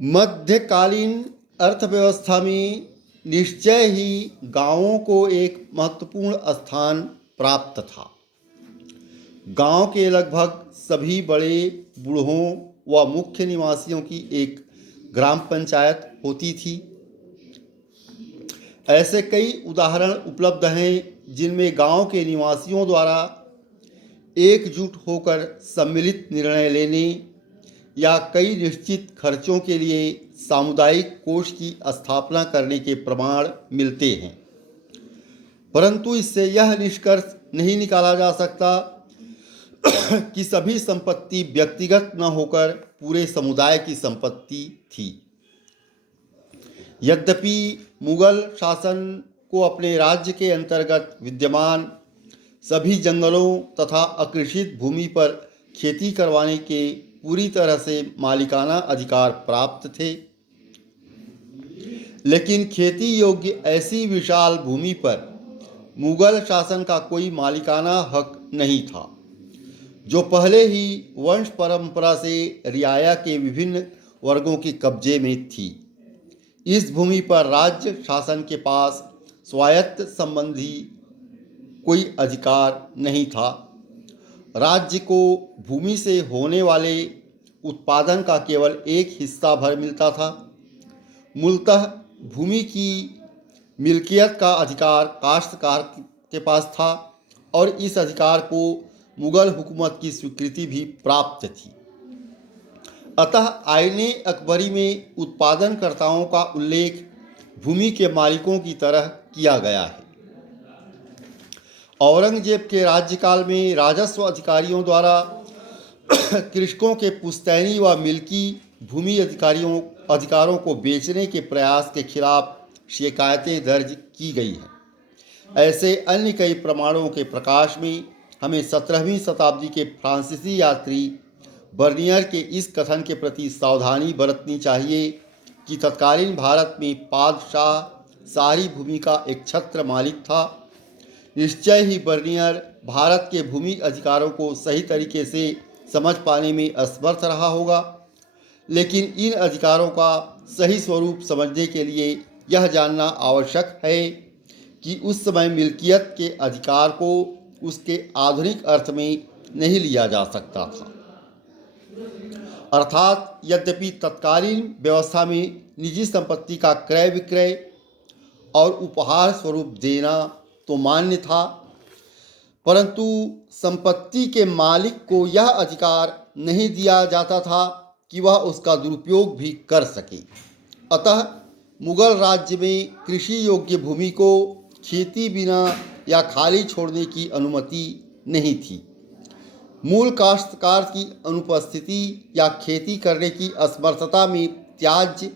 मध्यकालीन अर्थव्यवस्था में निश्चय ही गांवों को एक महत्वपूर्ण स्थान प्राप्त था। गांव के लगभग सभी बड़े बूढ़ों व मुख्य निवासियों की एक ग्राम पंचायत होती थी। ऐसे कई उदाहरण उपलब्ध हैं जिनमें गांव के निवासियों द्वारा एकजुट होकर सम्मिलित निर्णय लेने या कई निश्चित खर्चों के लिए सामुदायिक कोष की स्थापना करने के प्रमाण मिलते हैं। परंतु इससे यह निष्कर्ष नहीं निकाला जा सकता कि सभी संपत्ति व्यक्तिगत न होकर पूरे समुदाय की संपत्ति थी। यद्यपि मुगल शासन को अपने राज्य के अंतर्गत विद्यमान सभी जंगलों तथा अकृषित भूमि पर खेती करवाने के पूरी तरह से मालिकाना अधिकार प्राप्त थे, लेकिन खेती योग्य ऐसी विशाल भूमि पर मुगल शासन का कोई मालिकाना हक नहीं था, जो पहले ही वंश परंपरा से रियाया के विभिन्न वर्गों के कब्जे में थी। इस भूमि पर राज्य शासन के पास स्वायत्त संबंधी कोई अधिकार नहीं था। राज्य को भूमि से होने वाले उत्पादन का केवल एक हिस्सा भर मिलता था। मूलतः भूमि की मिल्कियत का अधिकार काश्तकार के पास था और इस अधिकार को मुगल हुकूमत की स्वीकृति भी प्राप्त थी। अतः आईने अकबरी में उत्पादनकर्ताओं का उल्लेख भूमि के मालिकों की तरह किया गया है। औरंगजेब के राज्यकाल में राजस्व अधिकारियों द्वारा कृषकों के पुश्तैनी व मिल्की भूमि अधिकारों को बेचने के प्रयास के खिलाफ शिकायतें दर्ज की गई हैं। ऐसे अन्य कई प्रमाणों के प्रकाश में हमें 17वीं शताब्दी के फ्रांसीसी यात्री बर्नियर के इस कथन के प्रति सावधानी बरतनी चाहिए कि तत्कालीन भारत में बादशाह सारी भूमि का एक छत्र मालिक था। निश्चय ही बर्नियर भारत के भूमि अधिकारों को सही तरीके से समझ पाने में असमर्थ रहा होगा, लेकिन इन अधिकारों का सही स्वरूप समझने के लिए यह जानना आवश्यक है कि उस समय मिल्कियत के अधिकार को उसके आधुनिक अर्थ में नहीं लिया जा सकता था। अर्थात यद्यपि तत्कालीन व्यवस्था में निजी संपत्ति का क्रय विक्रय और उपहार स्वरूप देना तो मान्य था, परंतु संपत्ति के मालिक को यह अधिकार नहीं दिया जाता था कि वह उसका दुरुपयोग भी कर सके। अतः मुगल राज्य में कृषि योग्य भूमि को खेती बिना या खाली छोड़ने की अनुमति नहीं थी। मूल काश्तकार की अनुपस्थिति या खेती करने की असमर्थता में त्याज्य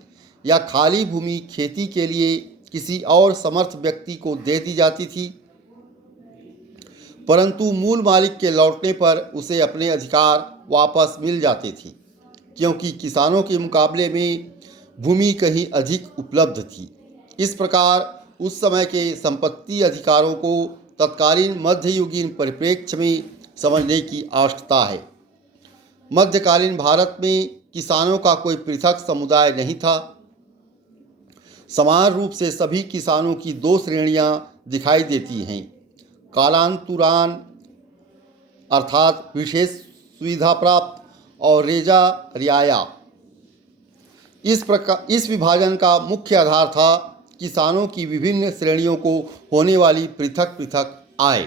या खाली भूमि खेती के लिए किसी और समर्थ व्यक्ति को दे दी जाती थी, परंतु मूल मालिक के लौटने पर उसे अपने अधिकार वापस मिल जाते थे, क्योंकि किसानों के मुकाबले में भूमि कहीं अधिक उपलब्ध थी। इस प्रकार उस समय के संपत्ति अधिकारों को तत्कालीन मध्ययुगीन परिप्रेक्ष्य में समझने की आवश्यकता है। मध्यकालीन भारत में किसानों का कोई पृथक समुदाय नहीं था। समान रूप से सभी किसानों की दो श्रेणियां दिखाई देती हैं, कालांतुरान अर्थात विशेष सुविधा प्राप्त और रेजा रियाया। इस विभाजन का मुख्य आधार था किसानों की विभिन्न श्रेणियों को होने वाली पृथक पृथक आय।